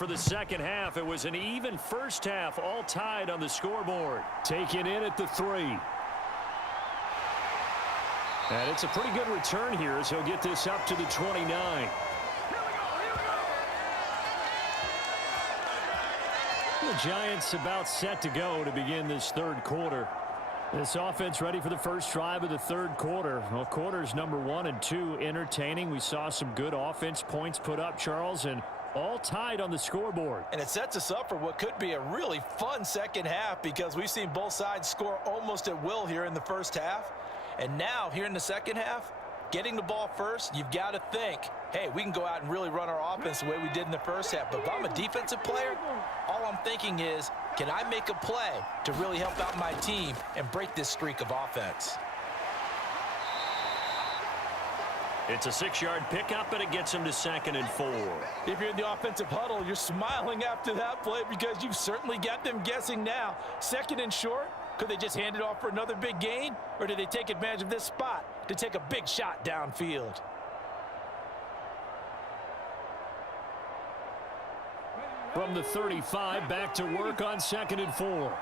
for the second half. It was an even first half, all tied on the scoreboard. Taken in at the 3. And it's a pretty good return here as he'll get this up to the 29. The Giants about set to go to begin this third quarter. This offense ready for the first drive of the third quarter. Well, quarters number 1 and 2 entertaining. We saw some good offense points put up, Charles, and all tied on the scoreboard. And it sets us up for what could be a really fun second half because we've seen both sides score almost at will here in the first half. And now, here in the second half, getting the ball first, you've got to think, hey, we can go out and really run our offense the way we did in the first half. But if I'm a defensive player, all I'm thinking is, can I make a play to really help out my team and break this streak of offense? It's a 6-yard pickup, and it gets him to 2nd and 4. If you're in the offensive huddle, you're smiling after that play because you've certainly got them guessing now. 2nd and short, could they just hand it off for another big gain? Or did they take advantage of this spot to take a big shot downfield? From the 35, back to work on 2nd and 4.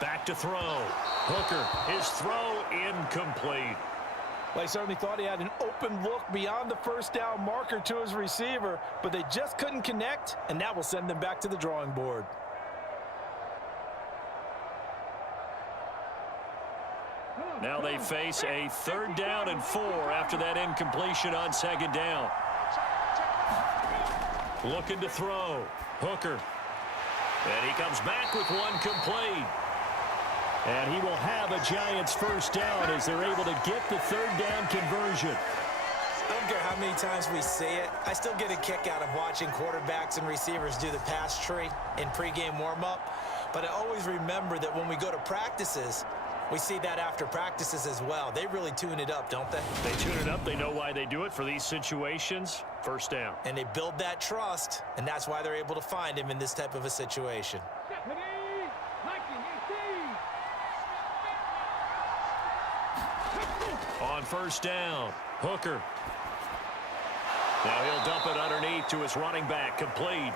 Back to throw. Hooker, his throw incomplete. Well, he certainly thought he had an open look beyond the first down marker to his receiver, but they just couldn't connect, and that will send them back to the drawing board. Now they face a 3rd down and 4 after that incompletion on 2nd down. Looking to throw. Hooker. And he comes back with one complete. And he will have a Giants first down as they're able to get the 3rd down conversion. I don't care how many times we see it. I still get a kick out of watching quarterbacks and receivers do the pass tree in pregame warm-up. But I always remember that when we go to practices, we see that after practices as well. They really tune it up, don't they? They tune it up. They know why they do it for these situations. First down. And they build that trust, and that's why they're able to find him in this type of a situation. On first down, Hooker. Now he'll dump it underneath to his running back, complete.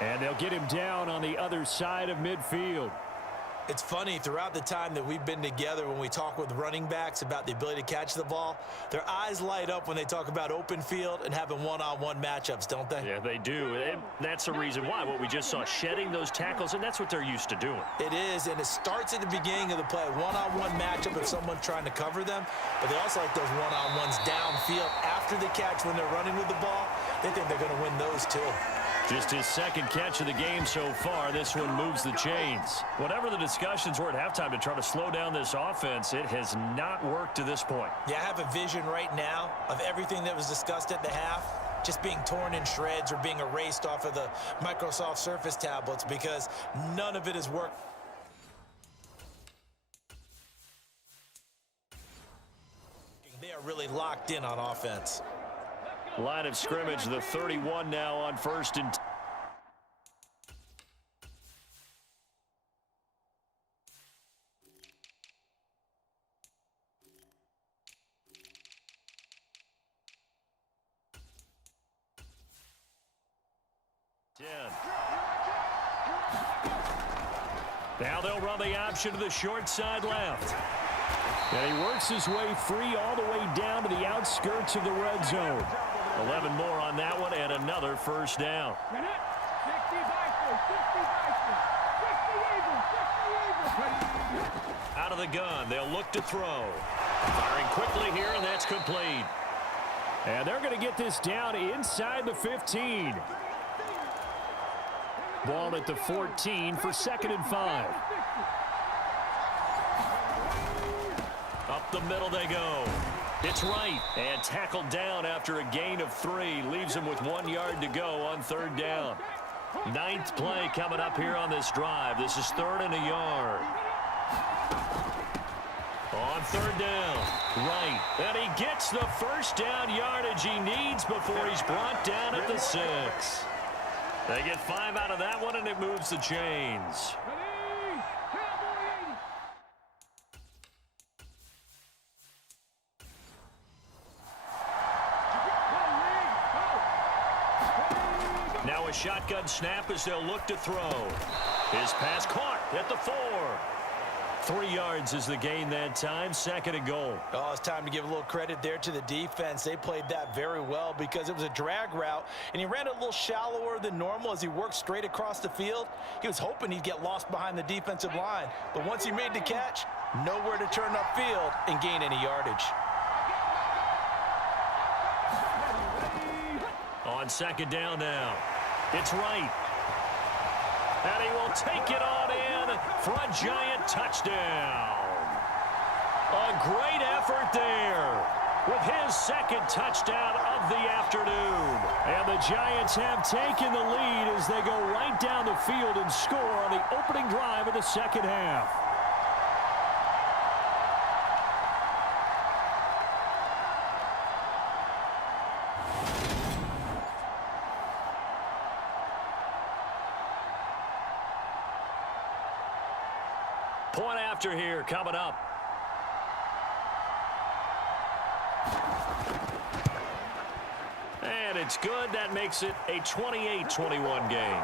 And they'll get him down on the other side of midfield. It's funny, throughout the time that we've been together, when we talk with running backs about the ability to catch the ball, their eyes light up when they talk about open field and having one-on-one matchups, don't they? Yeah, they do. And that's the reason why. What we just saw, shedding those tackles, and that's what they're used to doing. It is, and it starts at the beginning of the play. One-on-one matchup if someone's trying to cover them, but they also like those one-on-ones downfield after the catch when they're running with the ball. They think they're going to win those too. Just his 2nd catch of the game so far. This one moves the chains. Whatever the discussions were at halftime to try to slow down this offense, it has not worked to this point. Yeah, I have a vision right now of everything that was discussed at the half just being torn in shreds or being erased off of the Microsoft Surface tablets because none of it has worked. They are really locked in on offense. Line of scrimmage, the 31 now on 1st and 10. Now they'll run the option to the short side left. And he works his way free all the way down to the outskirts of the red zone. 11 more on that one and another first down. Out of the gun, they'll look to throw. Firing quickly here, and that's complete. And they're going to get this down inside the 15. Ball at the 14 for 2nd and 5. Up the middle they go. It's right, and tackled down after a gain of 3. Leaves him with 1 yard to go on 3rd down. 9th play coming up here on this drive. This is 3rd and a yard. On 3rd down, right. And he gets the first down yardage he needs before he's brought down at the 6. They get 5 out of that one, and it moves the chains. Now a shotgun snap as they'll look to throw. His pass caught at the 4. 3 yards is the gain that time, 2nd and goal. Oh, it's time to give a little credit there to the defense. They played that very well because it was a drag route, and he ran it a little shallower than normal as he worked straight across the field. He was hoping he'd get lost behind the defensive line, but once he made the catch, nowhere to turn upfield and gain any yardage. On 2nd down now, it's right. And he will take it on in for a Giant touchdown. A great effort there with his 2nd touchdown of the afternoon. And the Giants have taken the lead as they go right down the field and score on the opening drive of the 2nd half. Point after here coming up. And it's good. That makes it a 28-21 game.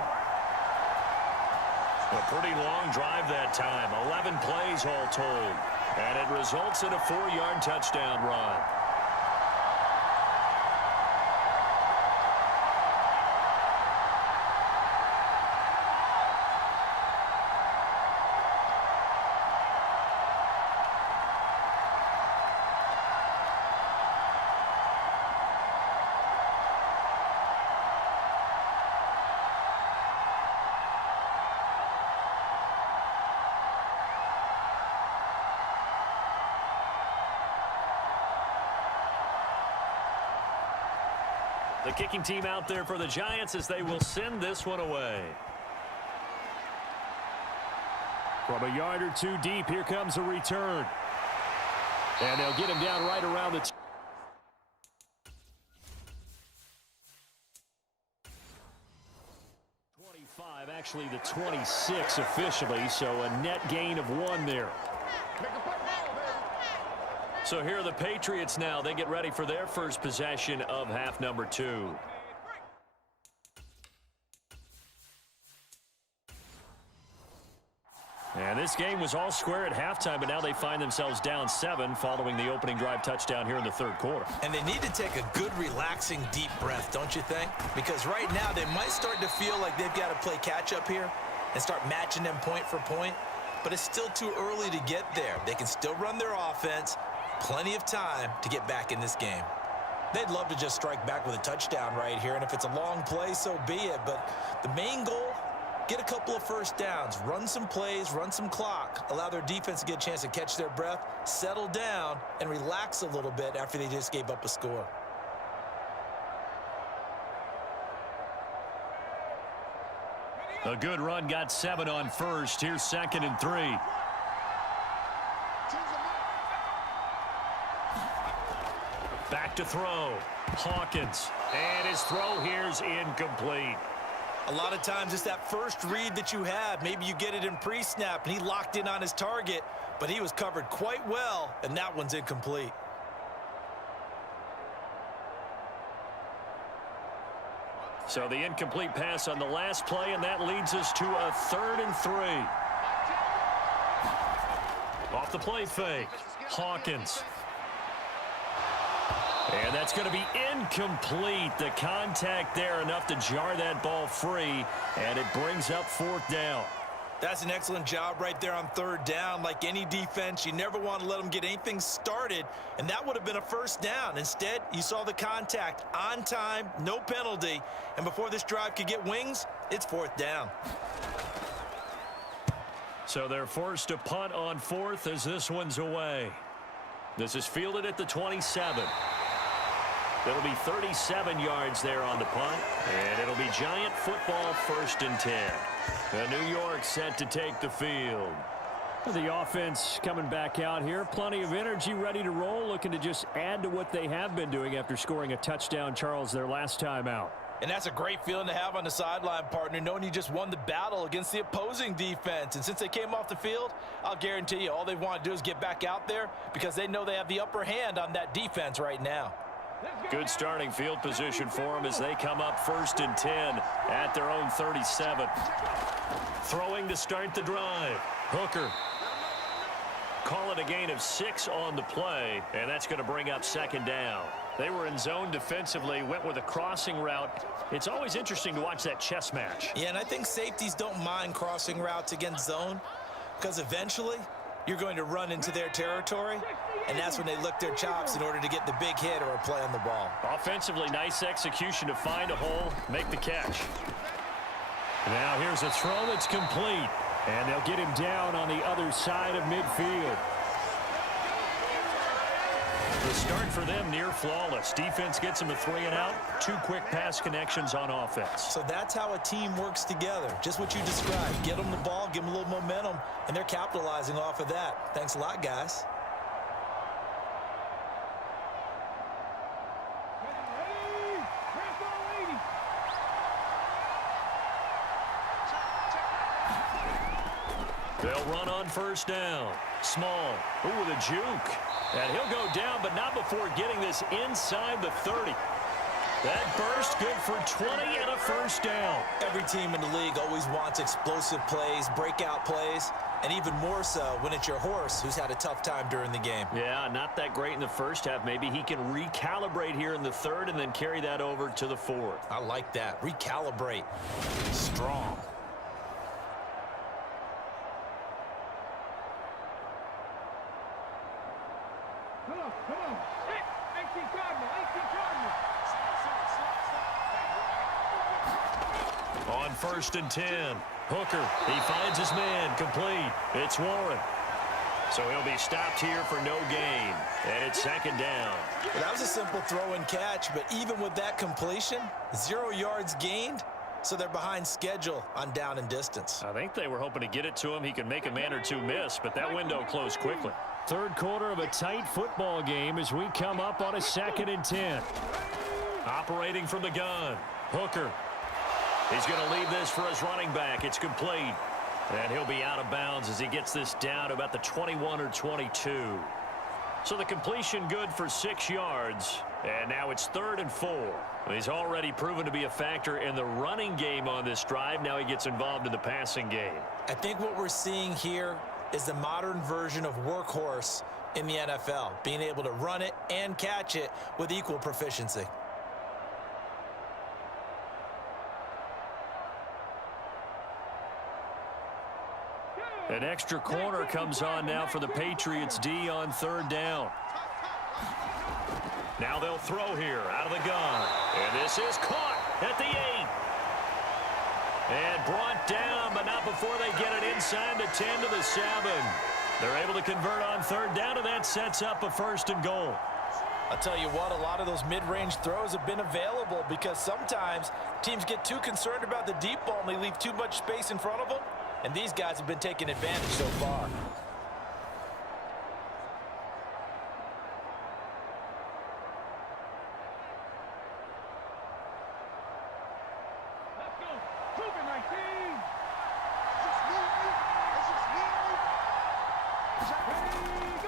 A pretty long drive that time. 11 plays all told. And it results in a 4-yard touchdown run. The kicking team out there for the Giants as they will send this one away. From a yard or 2 deep, here comes a return. And they'll get him down right around the 25, actually the 26 officially, so a net gain of 1 there. So here are the Patriots now. They get ready for their first possession of half number 2. And this game was all square at halftime, but now they find themselves down 7 following the opening drive touchdown here in the 3rd quarter. And they need to take a good, relaxing, deep breath, don't you think? Because right now they might start to feel like they've got to play catch-up here and start matching them point for point. But it's still too early to get there. They can still run their offense. Plenty of time to get back in this game. They'd love to just strike back with a touchdown right here, and if it's a long play, so be it. But the main goal, get a couple of first downs, run some plays, run some clock, allow their defense to get a chance to catch their breath, settle down, and relax a little bit after they just gave up a score. A good run got 7 on first. Here's 2nd and 3. Back to throw. Hawkins. And his throw here's incomplete. A lot of times it's that first read that you have. Maybe you get it in pre-snap and he locked in on his target, but he was covered quite well, and that one's incomplete. So the incomplete pass on the last play, and that leads us to a 3rd and 3. Off the play fake. Hawkins. And that's going to be incomplete. The contact there enough to jar that ball free, and it brings up 4th down. That's an excellent job right there on 3rd down. Like any defense, you never want to let them get anything started, and that would have been a 1st down. Instead, you saw the contact on time, no penalty, and before this drive could get wings, it's 4th down. So they're forced to punt on 4th as this one's away. This is fielded at the 27. It'll be 37 yards there on the punt, and it'll be Giant football 1st and 10. New York set to take the field. The offense coming back out here. Plenty of energy, ready to roll, looking to just add to what they have been doing after scoring a touchdown, Charles, their last time out. And that's a great feeling to have on the sideline, partner, knowing you just won the battle against the opposing defense. And since they came off the field, I'll guarantee you all they want to do is get back out there because they know they have the upper hand on that defense right now. Good starting field position for them as they come up 1st and 10 at their own 37. Throwing to start the drive. Hooker. Call it a gain of 6 on the play, and that's going to bring up 2nd down. They were in zone defensively, went with a crossing route. It's always interesting to watch that chess match. Yeah, and I think safeties don't mind crossing routes against zone because eventually you're going to run into their territory, and that's when they lick their chops in order to get the big hit or a play on the ball. Offensively, nice execution to find a hole, make the catch. Now here's a throw that's complete, and they'll get him down on the other side of midfield. The start for them near flawless. Defense gets them a 3 and out. 2 quick pass connections on offense. So that's how a team works together. Just what you described. Get them the ball, give them a little momentum, and they're capitalizing off of that. Thanks a lot, guys. They'll run on 1st down. Small. Ooh, with a juke. And he'll go down, but not before getting this inside the 30. That burst good for 20 and a 1st down. Every team in the league always wants explosive plays, breakout plays, and even more so when it's your horse who's had a tough time during the game. Yeah, not that great in the 1st half. Maybe he can recalibrate here in the 3rd and then carry that over to the 4th. I like that. Recalibrate. Strong. On 1st and 10, Hooker, he finds his man, complete. It's Warren. So he'll be stopped here for no gain, and it's 2nd down. Well, that was a simple throw and catch, but even with that completion, 0 yards gained, so they're behind schedule on down and distance. I think they were hoping to get it to him. He can make a man or two miss, but that window closed quickly. 3rd quarter of a tight football game as we come up on a 2nd and 10. Operating from the gun, Hooker. He's going to leave this for his running back. It's complete. And he'll be out of bounds as he gets this down to about the 21 or 22. So the completion good for 6 yards. And now it's 3rd and 4. He's already proven to be a factor in the running game on this drive. Now he gets involved in the passing game. I think what we're seeing here is the modern version of workhorse in the NFL, being able to run it and catch it with equal proficiency. An extra corner comes on now for the Patriots D on 3rd down. Now they'll throw here out of the gun. And this is caught at the 8. And brought down, but not before they get it inside the 10 to the 7. They're able to convert on 3rd down, and that sets up a 1st and goal. I'll tell you what, a lot of those mid-range throws have been available because sometimes teams get too concerned about the deep ball and they leave too much space in front of them. And these guys have been taking advantage so far.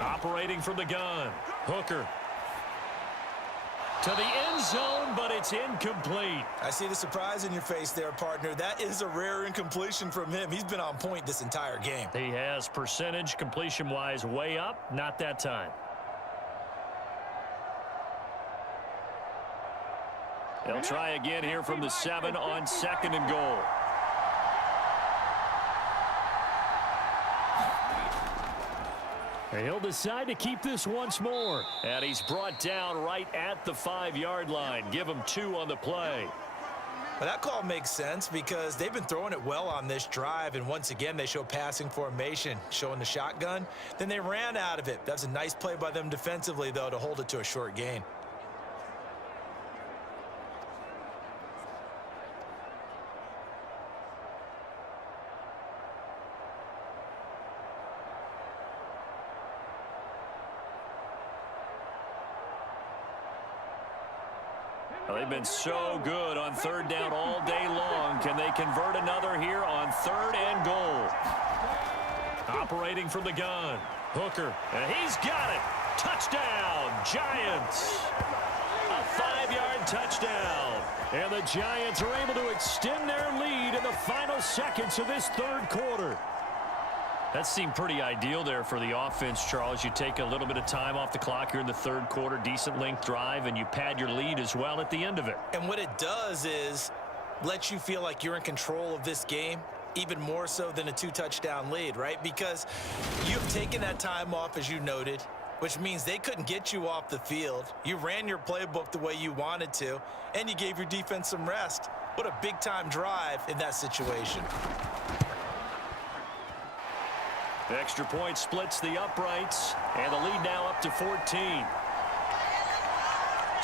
Operating from the gun, Hooker. To the end zone, but it's incomplete. I see the surprise in your face there, partner. That is a rare incompletion from him. He's been on point this entire game. He has percentage completion-wise way up, not that time. They'll try again here from the 7 on 2nd and goal. He'll decide to keep this once more. And he's brought down right at the 5-yard line. Give him 2 on the play. Well, that call makes sense because they've been throwing it well on this drive, and once again they show passing formation, showing the shotgun. Then they ran out of it. That's a nice play by them defensively, though, to hold it to a short gain. They've been so good on 3rd down all day long. Can they convert another here on 3rd and goal? Operating from the gun, Hooker, and he's got it. Touchdown, Giants. A 5-yard touchdown. And the Giants are able to extend their lead in the final seconds of this third quarter. That seemed pretty ideal there for the offense, Charles. You take a little bit of time off the clock here in the third quarter, decent length drive, and you pad your lead as well at the end of it. And what it does is let you feel like you're in control of this game, even more so than a 2-touchdown lead, right? Because you've taken that time off, as you noted, which means they couldn't get you off the field. You ran your playbook the way you wanted to, and you gave your defense some rest. What a big-time drive in that situation. The extra point splits the uprights, and the lead now up to 14.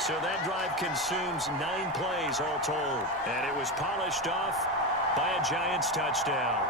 So that drive consumes 9 plays all told, and it was polished off by a Giants touchdown.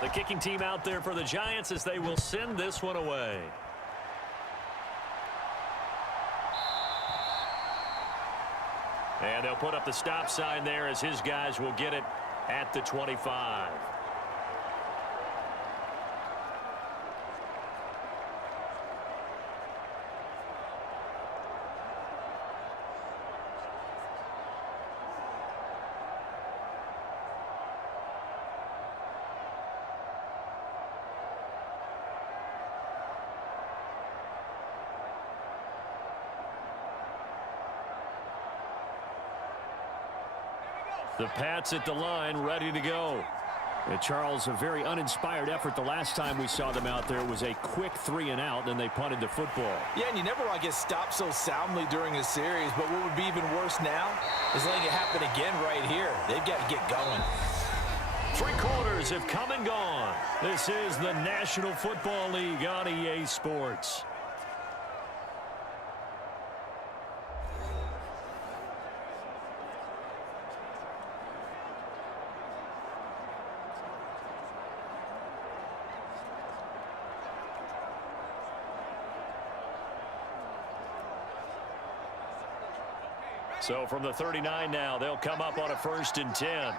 The kicking team out there for the Giants as they will send this one away. And they'll put up the stop sign there as his guys will get it at the 25. The Pats at the line, ready to go. And Charles, a very uninspired effort the last time we saw them out there. It was a quick 3-and-out, then they punted the football. Yeah, and you never want to get stopped so soundly during a series, but what would be even worse now is letting it happen again right here. They've got to get going. 3 quarters have come and gone. This is the National Football League on EA Sports. So from the 39 now, they'll come up on a 1st and 10.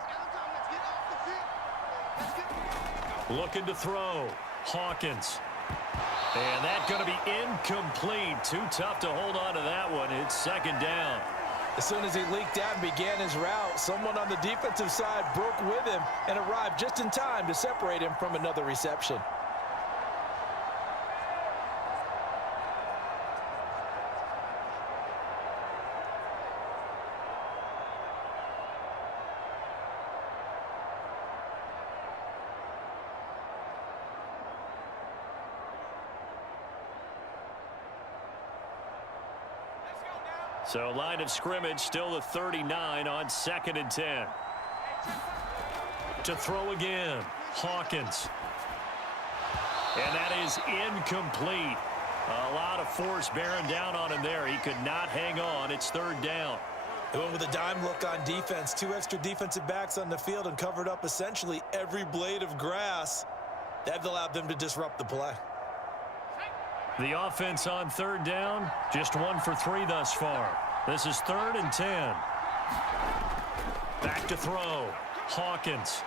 Looking to throw. Hawkins. And that's going to be incomplete. Too tough to hold on to that one. It's 2nd down. As soon as he leaked out and began his route, someone on the defensive side broke with him and arrived just in time to separate him from another reception. So line of scrimmage still the 39 on 2nd and 10. To throw again. Hawkins. And that is incomplete. A lot of force bearing down on him there. He could not hang on. It's 3rd down. They went with a dime look on defense. 2 extra defensive backs on the field and covered up essentially every blade of grass. That allowed them to disrupt the play. The offense on 3rd down, just 1 for 3 thus far. This is 3rd and 10. Back to throw. Hawkins.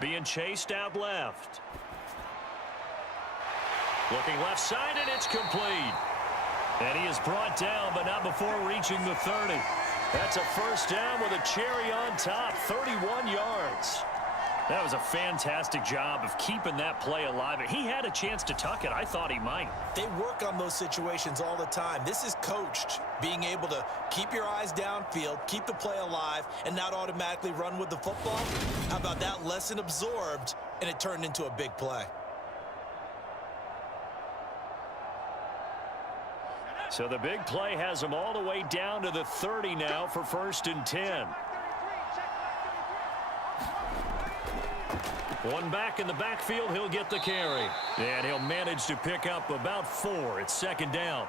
Being chased out left. Looking left side, and it's complete. And he is brought down, but not before reaching the 30. That's a 1st down with a cherry on top, 31 yards. That was a fantastic job of keeping that play alive. He had a chance to tuck it. I thought he might. They work on those situations all the time. This is coached, being able to keep your eyes downfield, keep the play alive, and not automatically run with the football. How about that lesson absorbed, and it turned into a big play? So the big play has him all the way down to the 30 now for 1st and 10. One back in the backfield, he'll get the carry. And he'll manage to pick up about 4. It's 2nd down.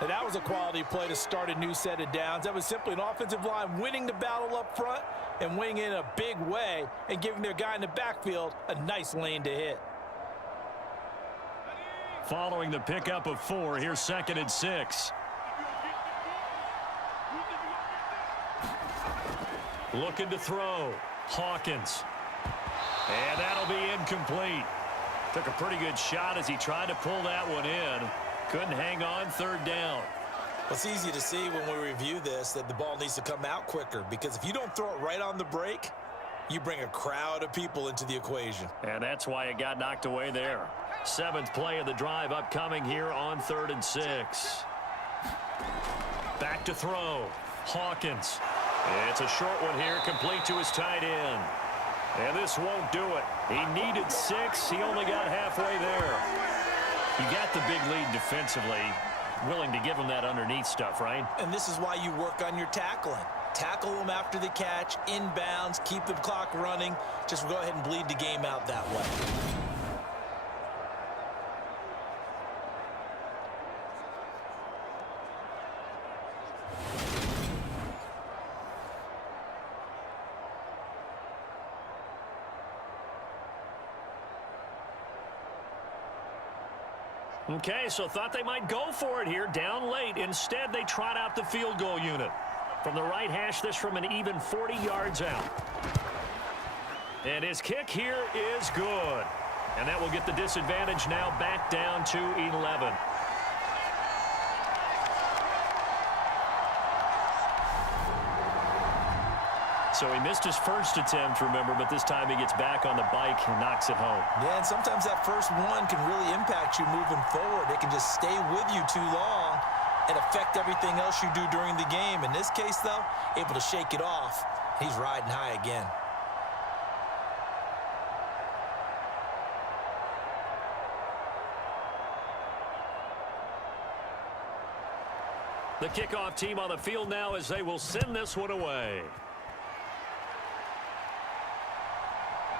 And that was a quality play to start a new set of downs. That was simply an offensive line winning the battle up front and winning in a big way and giving their guy in the backfield a nice lane to hit. Following the pickup of 4, here's 2nd and 6. Looking to throw. Hawkins. And that'll be incomplete. Took a pretty good shot as he tried to pull that one in. Couldn't hang on, 3rd down. It's easy to see when we review this that the ball needs to come out quicker, because if you don't throw it right on the break, you bring a crowd of people into the equation. And that's why it got knocked away there. 7th play of the drive upcoming here on 3rd and 6. Back to throw. Hawkins. It's a short one here, complete to his tight end. And this won't do it. He needed 6. He only got halfway there. You got the big lead defensively. Willing to give him that underneath stuff, right? And this is why you work on your tackling. Tackle them after the catch, inbounds, keep the clock running. Just go ahead and bleed the game out that way. Okay, so thought they might go for it here, down late. Instead, they trot out the field goal unit. From the right hash, this from an even 40 yards out. And his kick here is good. And that will get the disadvantage now back down to 11. So he missed his first attempt, remember, but this time he gets back on the bike and knocks it home. Yeah, and sometimes that first one can really impact you moving forward. It can just stay with you too long and affect everything else you do during the game. In this case, though, able to shake it off. He's riding high again. The kickoff team on the field now as they will send this one away.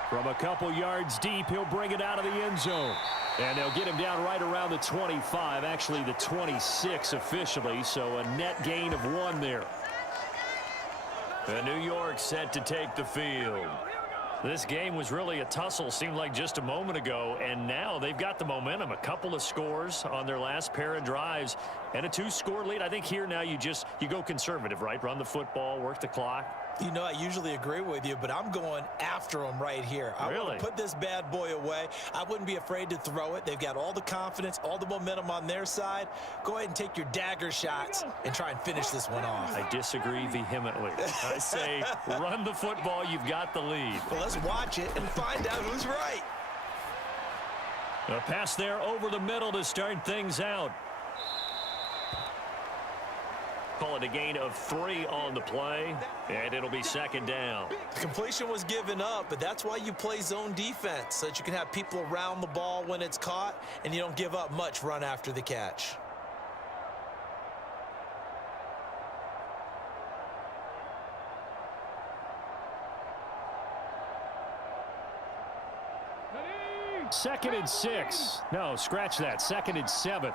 From a couple yards deep, he'll bring it out of the end zone. And they'll get him down right around the 25, actually the 26 officially, so a net gain of 1 there. And New York set to take the field. This game was really a tussle, seemed like just a moment ago, and now they've got the momentum. A couple of scores on their last pair of drives and a 2-score lead. I think here now you go conservative, right? Run the football, work the clock. You know, I usually agree with you, but I'm going after him right here. I want to put this bad boy away. I wouldn't be afraid to throw it. They've got all the confidence, all the momentum on their side. Go ahead and take your dagger shots and try and finish this one off. I disagree vehemently. I say run the football. You've got the lead. Well, let's watch it and find out who's right. A pass there over the middle to start things out. Call it a gain of 3 on the play, and it'll be 2nd down. The completion was given up, but that's why you play zone defense, so that you can have people around the ball when it's caught, and you don't give up much run after the catch. Second and 6. No, scratch that. 2nd and 7.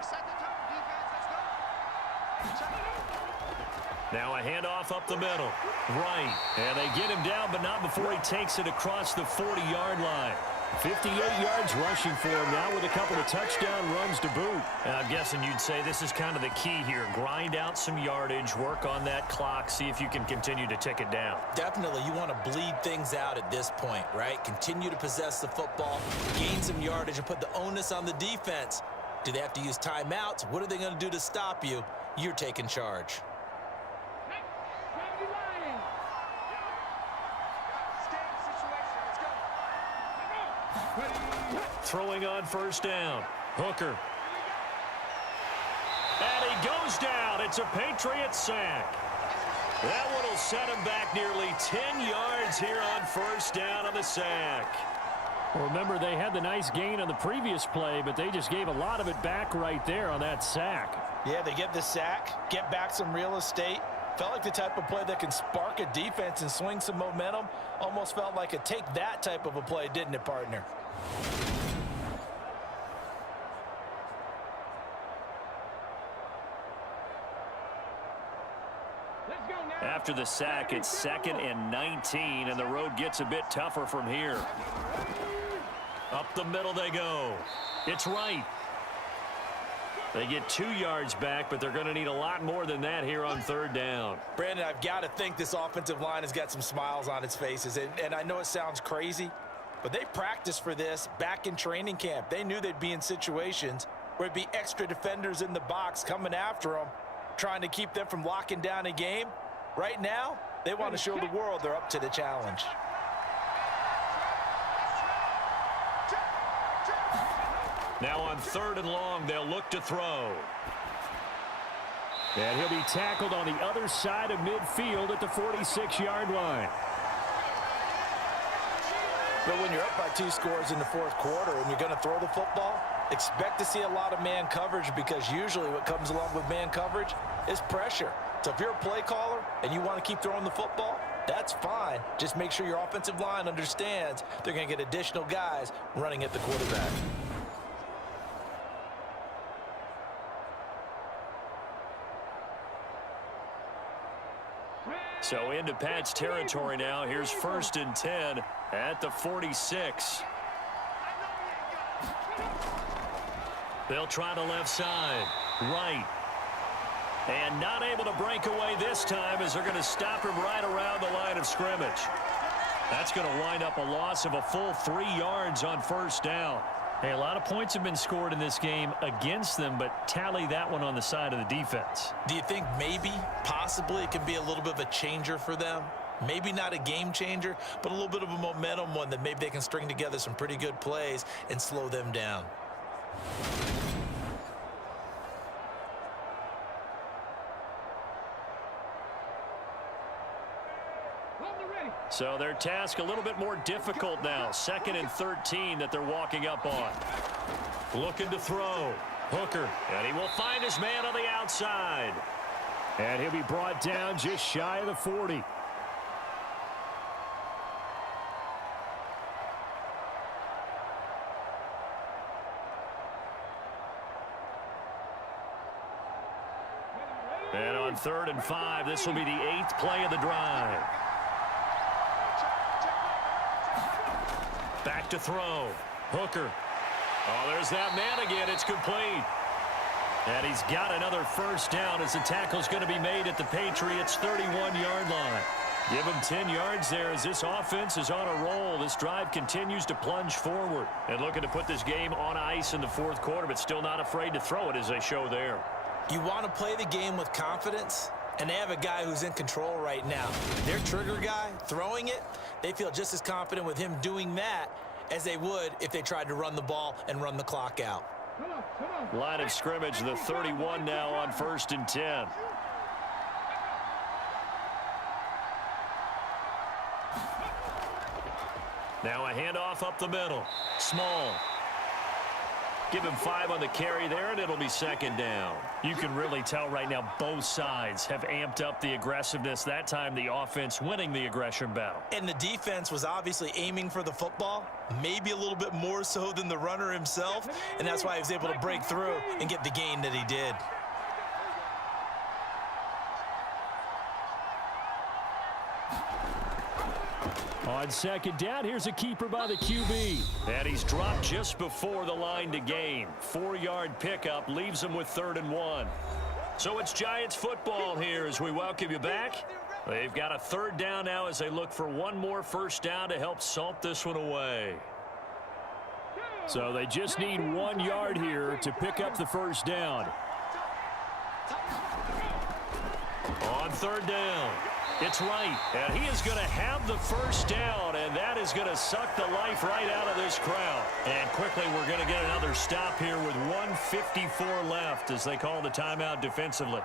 Now a handoff up the middle. Right. And they get him down, but not before he takes it across the 40-yard line. 58 yards rushing for him now with a couple of touchdown runs to boot. I'm guessing you'd say this is kind of the key here. Grind out some yardage, work on that clock, see if you can continue to tick it down. Definitely, you want to bleed things out at this point, right? Continue to possess the football, gain some yardage, and put the onus on the defense. Do they have to use timeouts? What are they going to do to stop you? You're taking charge. Throwing on 1st down. Hooker. And he goes down. It's a Patriots sack. That one will set him back nearly 10 yards here on 1st down on the sack. Well, remember, they had the nice gain on the previous play, but they just gave a lot of it back right there on that sack. Yeah, they get the sack, get back some real estate. Felt like the type of play that can spark a defense and swing some momentum. Almost felt like a take that type of a play, didn't it, partner? After the sack, it's 2nd and 19, and the road gets a bit tougher from here. Up the middle they go. It's right. They get 2 yards back, but they're going to need a lot more than that here on 3rd down. Brandon, I've got to think this offensive line has got some smiles on its faces. And I know it sounds crazy, but they practiced for this back in training camp. They knew they'd be in situations where it'd be extra defenders in the box coming after them, trying to keep them from locking down a game. Right now, they want to show the world they're up to the challenge. Now on 3rd and long, they'll look to throw. And he'll be tackled on the other side of midfield at the 46-yard line. But when you're up by 2 scores in the 4th quarter and you're going to throw the football, expect to see a lot of man coverage, because usually what comes along with man coverage is pressure. So if you're a play caller and you want to keep throwing the football, that's fine. Just make sure your offensive line understands they're going to get additional guys running at the quarterback. So into Pat's territory now. Here's 1st and 10 at the 46. They'll try the left side. Right. And not able to break away this time, as they're going to stop him right around the line of scrimmage. That's going to wind up a loss of a full 3 yards on 1st down. Hey, a lot of points have been scored in this game against them, but tally that one on the side of the defense. Do you think maybe, possibly, it can be a little bit of a changer for them? Maybe not a game changer, but a little bit of a momentum one that maybe they can string together some pretty good plays and slow them down. So their task a little bit more difficult now. 2nd and 13 that they're walking up on. Looking to throw. Hooker. And he will find his man on the outside. And he'll be brought down just shy of the 40. And on 3rd and 5, this will be the 8th play of the drive. Back to throw. Hooker. Oh, there's that man again. It's complete. And he's got another 1st down as the tackle's going to be made at the Patriots' 31-yard line. Give him 10 yards there as this offense is on a roll. This drive continues to plunge forward. And looking to put this game on ice in the 4th quarter, but still not afraid to throw it as they show there. You want to play the game with confidence, and they have a guy who's in control right now. Their trigger guy throwing it, they feel just as confident with him doing that as they would if they tried to run the ball and run the clock out. Line of scrimmage, the 31 now on 1st and 10. Now a handoff up the middle. Small. Give him 5 on the carry there, and it'll be 2nd down. You can really tell right now both sides have amped up the aggressiveness. That time the offense winning the aggression battle. And the defense was obviously aiming for the football, maybe a little bit more so than the runner himself, and that's why he was able to break through and get the gain that he did. On 2nd down, here's a keeper by the QB. And he's dropped just before the line to gain. 4-yard pickup leaves him with 3rd and 1. So it's Giants football here as we welcome you back. They've got a 3rd down now as they look for one more 1st down to help salt this one away. So they just need 1 yard here to pick up the 1st down. On 3rd down. It's right, and he is going to have the 1st down, and that is going to suck the life right out of this crowd. And quickly, we're going to get another stop here with 1:54 left as they call the timeout defensively.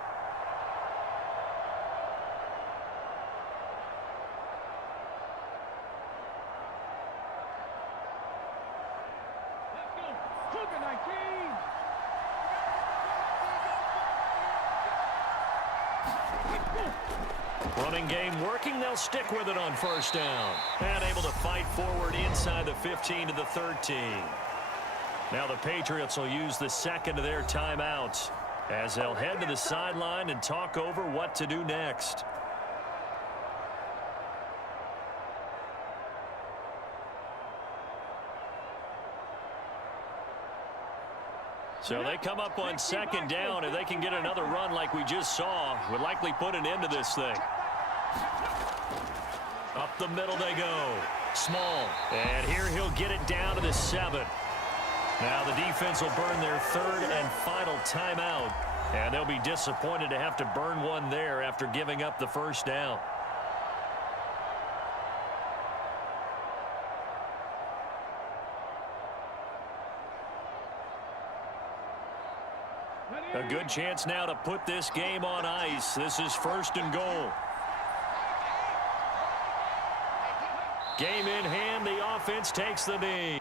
Running game working. They'll stick with it on 1st down. And able to fight forward inside the 15 to the 13. Now the Patriots will use the 2nd of their timeouts. as they'll head to the sideline and talk over what to do next. So they come up on second down. If they can get another run like we just saw, would likely put an end to this thing. Up the middle they go. Small. And here he'll get it down to the 7. Now the defense will burn their third and final timeout. And they'll be disappointed to have to burn one there after giving up the first down. A good chance now to put this game on ice. This is 1st and goal. Game in hand. The offense takes the knee.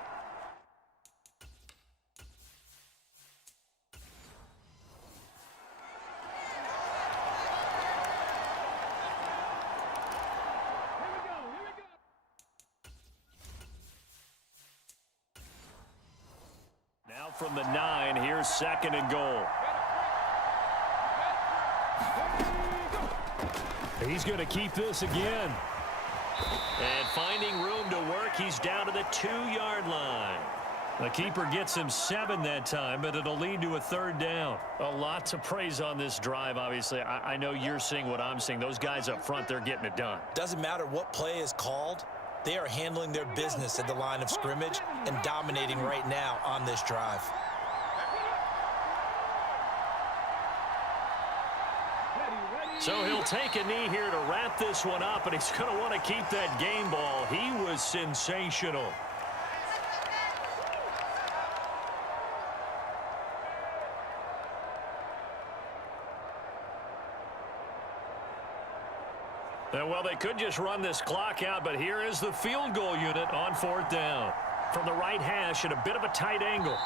Now from the 9, here's 2nd and goal. He's going to keep this again. And finding room to work, he's down to the 2-yard line. The keeper gets him 7 that time, but it'll lead to a 3rd down. A lot to praise on this drive, obviously. I know you're seeing what I'm seeing. Those guys up front, they're getting it done. Doesn't matter what play is called. They are handling their business at the line of scrimmage and dominating right now on this drive. So he'll take a knee here to wrap this one up, and he's going to want to keep that game ball. He was sensational. Well, they could just run this clock out, but here is the field goal unit on 4th down. From the right hash at a bit of a tight angle.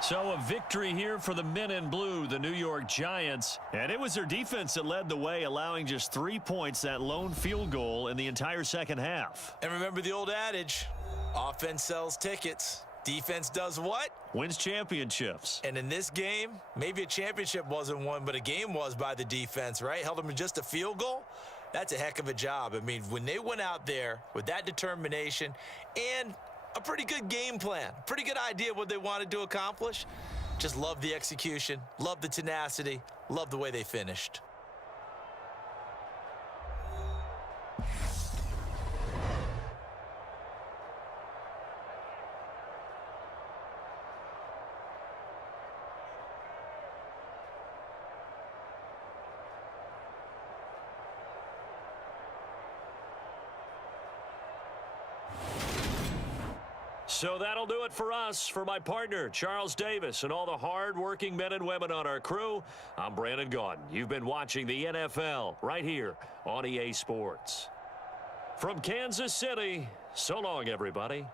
So a victory here for the men in blue, the New York Giants. And it was their defense that led the way, allowing just 3 points, that lone field goal in the entire second half. And remember the old adage, offense sells tickets. Defense does what? Wins championships. And in this game, maybe a championship wasn't won, but a game was by the defense, right? Held them to just a field goal. That's a heck of a job. I mean, when they went out there with that determination and a pretty good game plan, pretty good idea what they wanted to accomplish, just love the execution, love the tenacity, love the way they finished. So that'll do it for us. For my partner, Charles Davis, and all the hard-working men and women on our crew, I'm Brandon Gaudin. You've been watching the NFL right here on EA Sports. From Kansas City, so long, everybody.